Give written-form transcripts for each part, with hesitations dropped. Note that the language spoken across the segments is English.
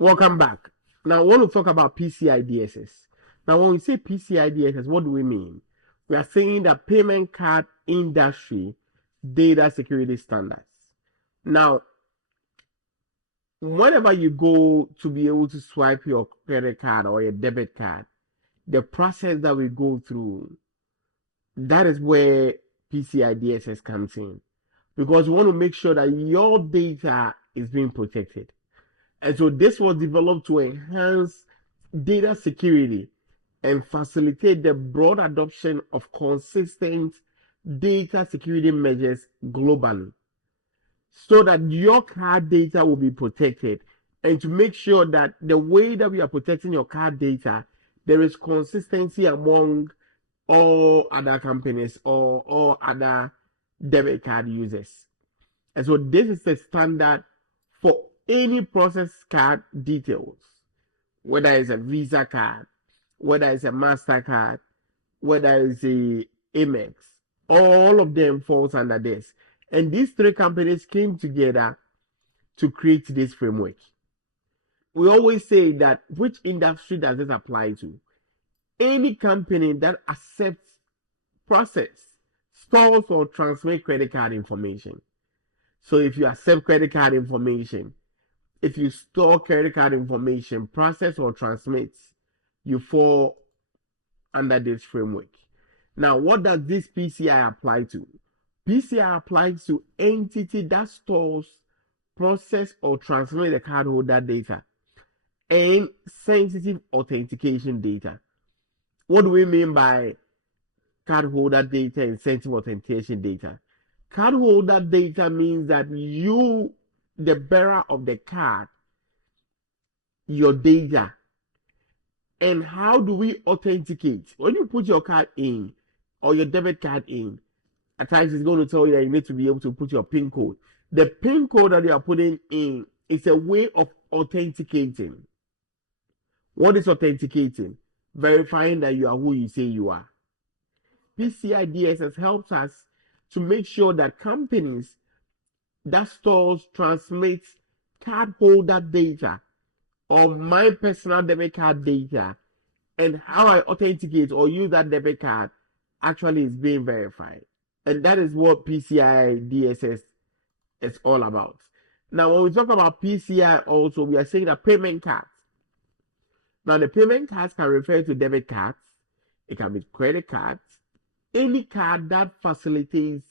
Welcome back. Now, I want to talk about PCI DSS. Now, when we say PCI DSS, what do we mean? We are saying that payment card industry data security standards. Now, whenever you go to be able to swipe your credit card or your debit card, the process that we go through, that is where PCI DSS comes in. Because we want to make sure that your data is being protected. And so this was developed to enhance data security and facilitate the broad adoption of consistent data security measures globally, so that your card data will be protected, and to make sure that the way that we are protecting your card data, there is consistency among all other companies or all other debit card users. And so this is the standard for any processed card details, whether it's a Visa card, whether it's a MasterCard, whether it's a Amex, all of them falls under this. And these three companies came together to create this framework. We always say that which industry does this apply to? Any company that accepts, process, stores, or transmit credit card information. So if you accept credit card information, if you store credit card information, process or transmit, you fall under this framework. Now, what does this PCI apply to? PCI applies to entity that stores, process, or transmit the cardholder data and sensitive authentication data. What do we mean by cardholder data and sensitive authentication data? Cardholder data means that you, the bearer of the card, your data. And how do we authenticate? When you put your card in or your debit card in, at times it's going to tell you that you need to be able to put your PIN code. The PIN code that you are putting in is a way of authenticating. What is authenticating? Verifying that you are who you say you are. PCI DSS helps us to make sure that companies that stores, transmits cardholder data or my personal debit card data and how I authenticate or use that debit card actually is being verified. And that is what PCI DSS is all about. Now, when we talk about PCI also, we are saying that payment cards. Now, the payment cards can refer to debit cards. It can be credit cards. Any card that facilitates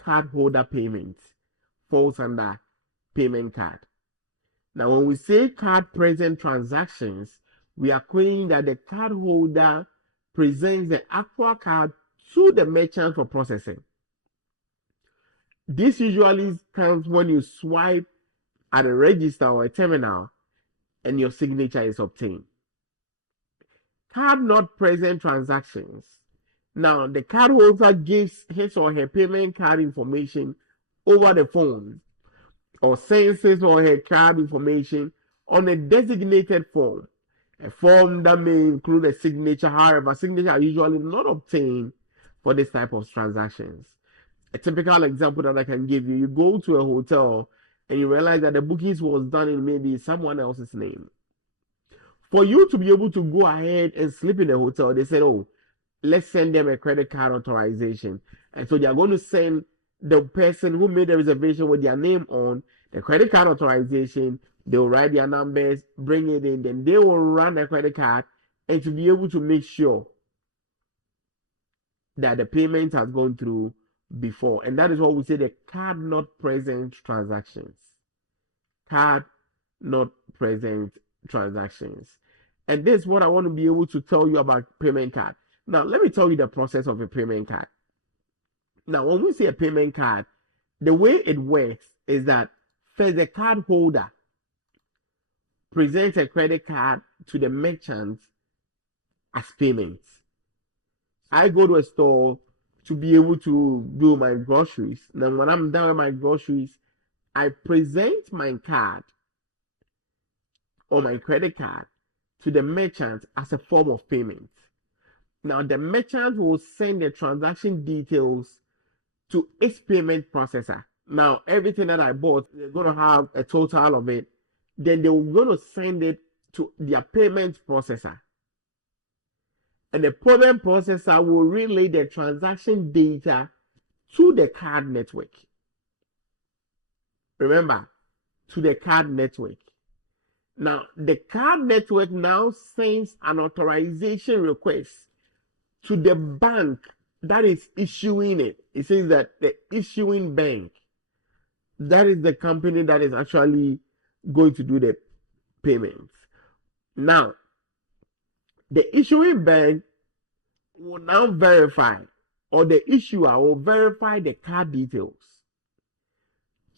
cardholder payments falls under payment card. Now, when we say card present transactions, we are claiming that the cardholder presents the actual card to the merchant for processing. This usually comes when you swipe at a register or a terminal and your signature is obtained. Card not present transactions. Now, the cardholder gives his or her payment card information over the phone or sends his or her card information on a designated form, a form that may include a signature. However, signatures are usually not obtained for this type of transactions. A typical example that I can give you, you go to a hotel and you realize that the bookings was done in maybe someone else's name. For you to be able to go ahead and sleep in the hotel, they said, oh, let's send them a credit card authorization. And so they are going to send the person who made the reservation with their name on the credit card authorization. They'll write their numbers, bring it in, then they will run the credit card and to be able to make sure that the payment has gone through before. And that is what we say the card not present transactions. Card not present transactions. And this is what I want to be able to tell you about payment card. Now, let me tell you the process of a payment card. Now, when we say a payment card, the way it works is that first the card holder presents a credit card to the merchant as payment. I go to a store to be able to do my groceries. Now, when I'm done with my groceries, I present my card or my credit card to the merchant as a form of payment. Now, the merchant will send the transaction details to its payment processor. Now, everything that I bought, they're going to have a total of it. then they're going to send it to their payment processor. And the payment processor will relay the transaction data to the card network. Remember, to the card network. Now, the card network now sends an authorization request to the bank that is issuing it. It says that the issuing bank, that is the company that is actually going to do the payments. Now, the issuing bank will now verify, or the issuer will verify the card details,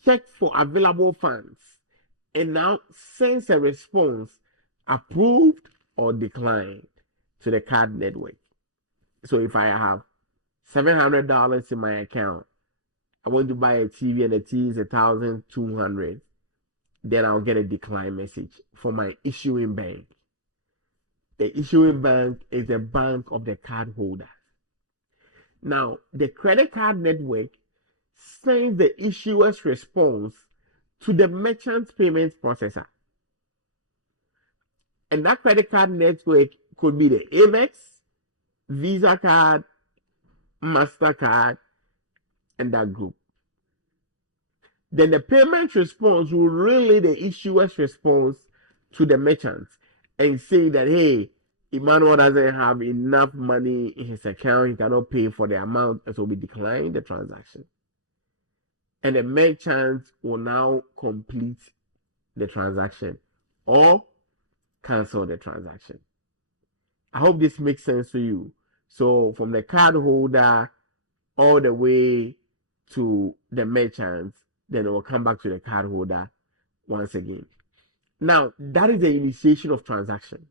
check for available funds, and now sends a response, approved or declined, to the card network. So if I have $700 in my account, I want to buy a TV and the TV is $1,200, then I'll get a decline message from my issuing bank. The issuing bank is the bank of the card holder. Now, the credit card network sends the issuer's response to the merchant's payment processor. And that credit card network could be the Amex, Visa card, MasterCard, and that group. Then the payment response will relay the issuer's response to the merchant and say that, hey, Emmanuel doesn't have enough money in his account, he cannot pay for the amount, and so we decline the transaction. And the merchant will now complete the transaction or cancel the transaction. I hope this makes sense to you. So from the card holder all the way to the merchant, then it will come back to the card holder once again. Now, that is the initiation of transaction,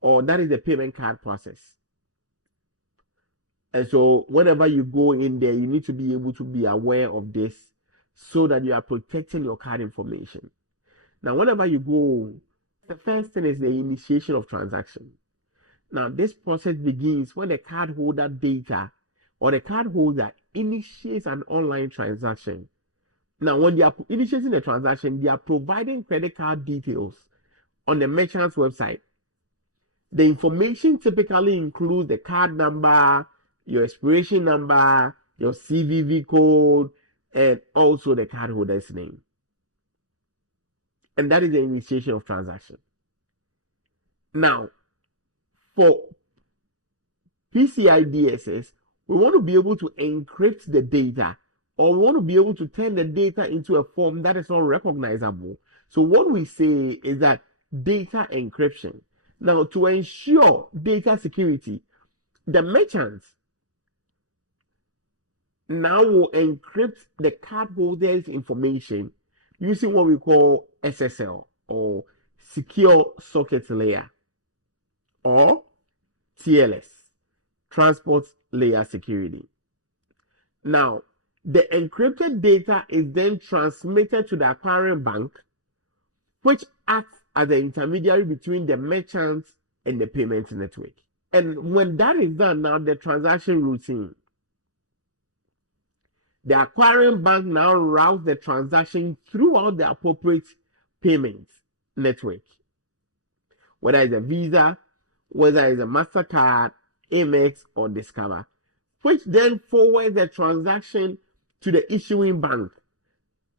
or that is the payment card process. And so whenever you go in there, you need to be able to be aware of this so that you are protecting your card information. Now, whenever you go, the first thing is the initiation of transaction. Now, this process begins when the card holder data or the card holder initiates an online transaction. Now, when they are initiating the transaction, they are providing credit card details on the merchant's website. The information typically includes the card number, your expiration number, your CVV code, and also the cardholder's name. And that is the initiation of transaction. Now, for PCI DSS, we want to be able to encrypt the data, or we want to be able to turn the data into a form that is not recognizable. So what we say is that data encryption. Now, to ensure data security, the merchants now will encrypt the cardholder's information using what we call SSL, or Secure Socket Layer, or TLS, Transport Layer Security. Now, the encrypted data is then transmitted to the acquiring bank, which acts as the intermediary between the merchant and the payment network. And when that is done, now the transaction routine, the acquiring bank now routes the transaction throughout the appropriate payment network, whether it's a Visa, whether it's a MasterCard, Amex, or Discover, which then forwards the transaction to the issuing bank.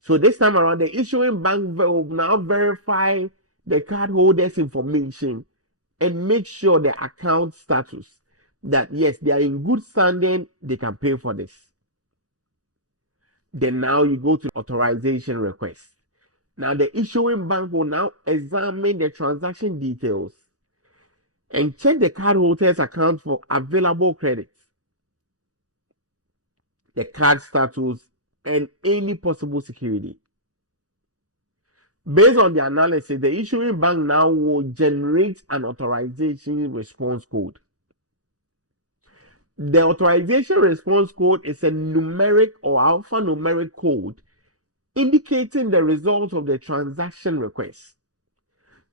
So this time around, the issuing bank will now verify the cardholder's information and make sure the account status, that yes, they are in good standing, they can pay for this. Then now you go to authorization request. Now the issuing bank will now examine the transaction details and check the cardholder's account for available credits, the card status, and any possible security. Based on the analysis, the issuing bank now will generate an authorization response code. The authorization response code is a numeric or alphanumeric code indicating the result of the transaction request.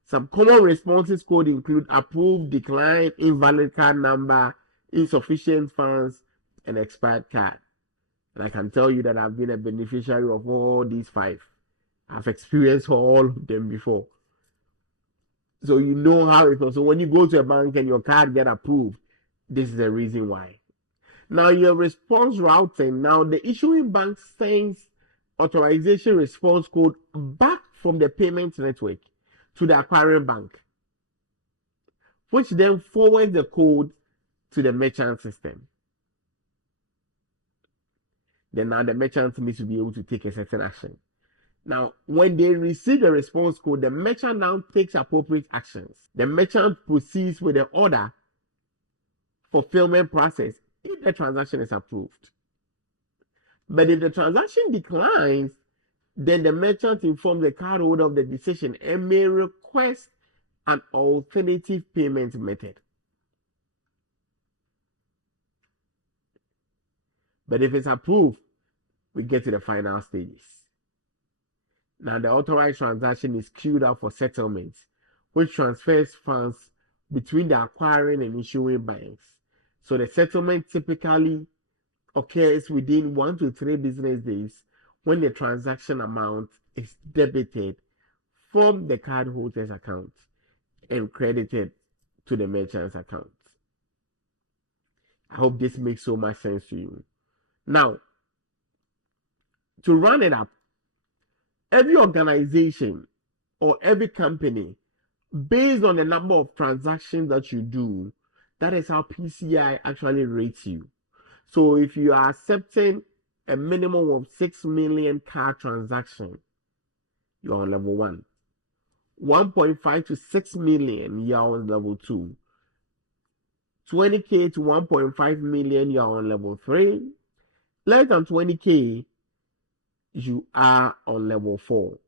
Some common responses code include approved, declined, invalid card number, insufficient funds, and expired card. And I can tell you that I've been a beneficiary of all these 5. I've experienced all of them before. So you know how it was. So when you go to a bank and your card get approved, this is the reason why. Now your response routing, now the issuing bank sends authorization response code back from the payment network to the acquiring bank, which then forwards the code to the merchant system. Then now the merchant needs to be able to take a certain action. Now, when they receive the response code, the merchant now takes appropriate actions. The merchant proceeds with the order fulfillment process if the transaction is approved. But if the transaction declines, then the merchant informs the cardholder of the decision and may request an alternative payment method. But if it's approved, we get to the final stages. Now, the authorized transaction is queued up for settlement, which transfers funds between the acquiring and issuing banks. So the settlement typically occurs within 1 to 3 business days when the transaction amount is debited from the cardholder's account and credited to the merchant's account. I hope this makes so much sense to you. Now, to run it up, every organization or every company, based on the number of transactions that you do, that is how PCI actually rates you. So if you are accepting a minimum of 6 million card transactions, you're on level 1. 1.5 to 6 million, you're on level 2. 20K to 1.5 million, you're on level 3. Less than 20K, you are on level 4.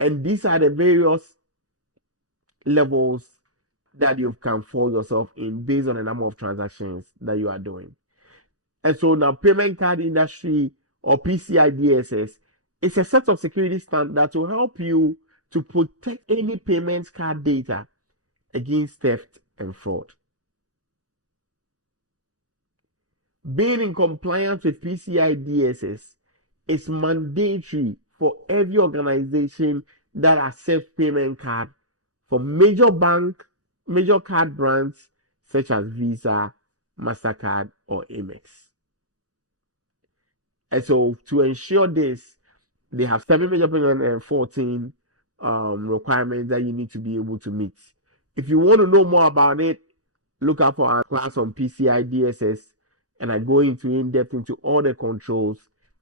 And these are the various levels that you can fall yourself in based on the number of transactions that you are doing. And so now payment card industry, or PCI DSS, is a set of security standards that will help you to protect any payment card data against theft and fraud. Being in compliance with PCI DSS is mandatory for every organization that accepts payment card from major card brands such as Visa, MasterCard, or Amex. And so to ensure this, they have 7 major payment and 14 requirements that you need to be able to meet. If you want to know more about it, look up for our class on PCI DSS, and I go in depth into all the controls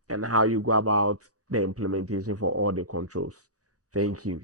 and how you go about the implementation for all the controls. Thank you.